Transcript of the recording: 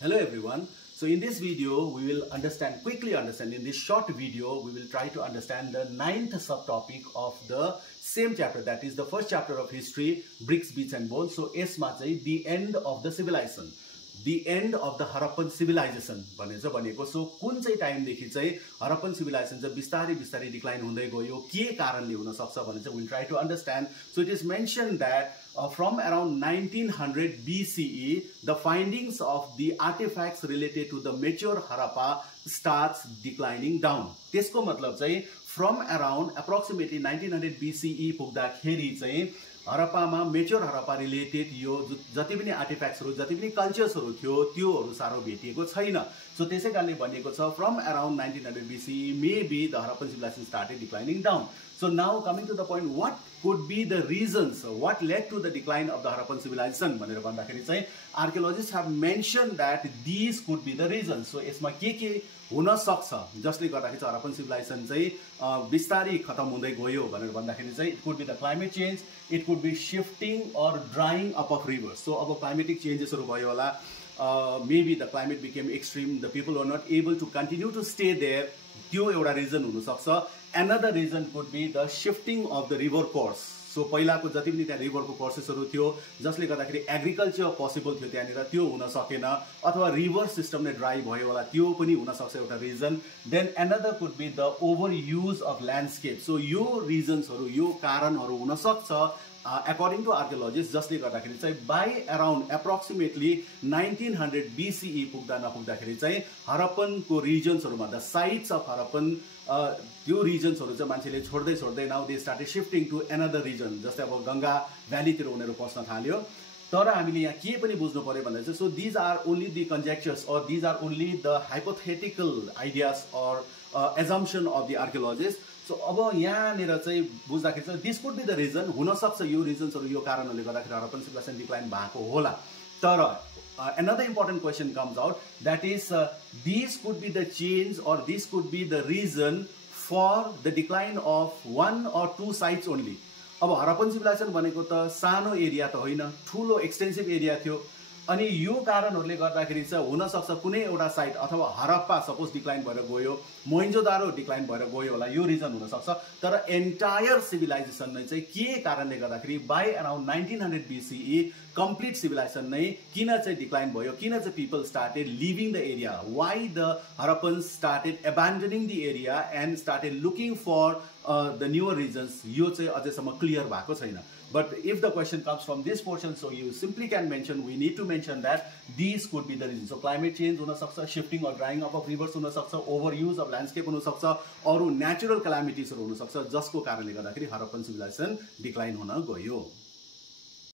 Hello everyone. So in this video, we will quickly understand, in this short video, we will try to understand the 9th subtopic of the same chapter, that is the first chapter of history, Bricks, Beats and Bones. So यसमा चाहिँ the end of the civilization, the end of the Harappan civilization भनेको so कुन चाहिँ टाइमदेखि चाहिँ Harappan civilisation चाहिँ बिस्तारै बिस्तारै डिक्लाइन हुँदै गयो, के कारणले हुन सक्छ भने चाहिँ we'll try to understand. So it is mentioned that from around 1900 BCE, the findings of the artifacts related to the mature Harappa starts declining down. त्यसको मतलब चाहिँ from around approximately 1900 BCE पुग्दाखेरि चाहिँ हरप्पामा मेच्योर हरप्पा रिलेटेड यो जति पनि आर्टिफ्याक्ट्सहरु जति पनि कल्चर्सहरु थियो त्योहरु सारो भेटिएको छैन. सो त्यसै कारणले भनिएको छ from around 1900 BCE maybe the Harappan civilization started declining down. So now coming to the point, what could be the reasons, what led to the decline of the Harappan civilization भनेर भन्दाखेरि चाहिँ archaeologists have mentioned that these could be the reasons. So यसमा के हुन सक्छ जसले गर्दाखेरि चाहिँ हरप्पन सिभिलाइजेसन चाहिँ बिस्तारै खतम हुँदै गयो भनेर भन्दाखेरि चाहिँ it could be the climate change, it could be shifting or drying up of rivers. So अब climatic changesहरु भयो होला, maybe the climate became extreme, the people were not able to continue to stay there, त्यो एउटा reason हुन सक्छ. Another reason could be the shifting of the river course. So पहिलाको जति पनि त्यहाँ रिभरको कोर्सेसहरु थियो जसले गर्दाखेरि एग्रिकल्चर पोसिबल थियो त्यहाँनिर, त्यो हुन सकेन, अथवा रिभर सिस्टम नै ड्राई भयो होला, त्यो पनि हुन सक्छ एउटा reason. Then another could be the over use of landscape. So यो रिजन्सहरु, यो कारणहरु हुन सक्छ according to archaeologists, जसले गर्दाखेरि चाहिँ by around approximately 1900 BCE पुग्दा नपुग्दाखेरि चाहिँ हरप्पनको रिजन्सहरुमा, the sites of Harappan, त्यो रिजन्सहरु चाहिँ मान्छेले छोड्दै now they started shifting to another region. जस्तै अब गंगा भ्याली तिर उनीहरु पस्न थाल्यो. तर हामीले यहाँ के पनि बुझ्नु पर्यो भन्दा चाहिँ, so these are only the conjectures or these are only the hypothetical ideas or assumption of the archaeologists. So अब यहाँनिर चाहिँ बुझ्दाखेरि चाहिँ this could be the reason, हुन सक्छ यो रिजन्सहरु यो कारणले गर्दाखेरि हरप्पन सिभिलाइजेसन डिक्लाइन भएको होला. तर another important question comes out, that is these could be the change or this could be the reason for the decline of one or two sites only. अब हरप्पन सिभिलाइजेसन भनेको त सानो एरिया त होइन, ठूलो एक्सटेन्सिभ एरिया थियो. अनि यो कारणहरुले गर्दाखेरि चाहिँ हुन सक्छ कुनै एउटा साइट अथवा हरप्पा सपोज डिक्लाइन भएर गयो, मोहेन्जोदारो डिक्लाइन भएर गयो होला, यो रिजन हुन सक्छ. तर एन्टायर सिभिलाइजेसन नै चाहिँ के कारणले गर्दाखेरि by around 1900 BCE complete civilisation नै किन चाहिँ डिक्लाइन भयो, किन चाहिँ people started living the area, why the Harappans started abandoning the area and started looking for the newer regions, यो चाहिँ अझैसम्म क्लियर भएको छैन. But if the question comes from this portion, so you simply can mention, we need to mention that these could be the reasons. So climate change हुन सक्छ, shifting or drying up of rivers हुन सक्छ, overuse of landscape हुन सक्छ, अरु natural calamities हुन सक्छ जसको कारणले गर्दाखेरि हरप्पन सिभिलाइजेसन डिक्लाइन हुन गयो.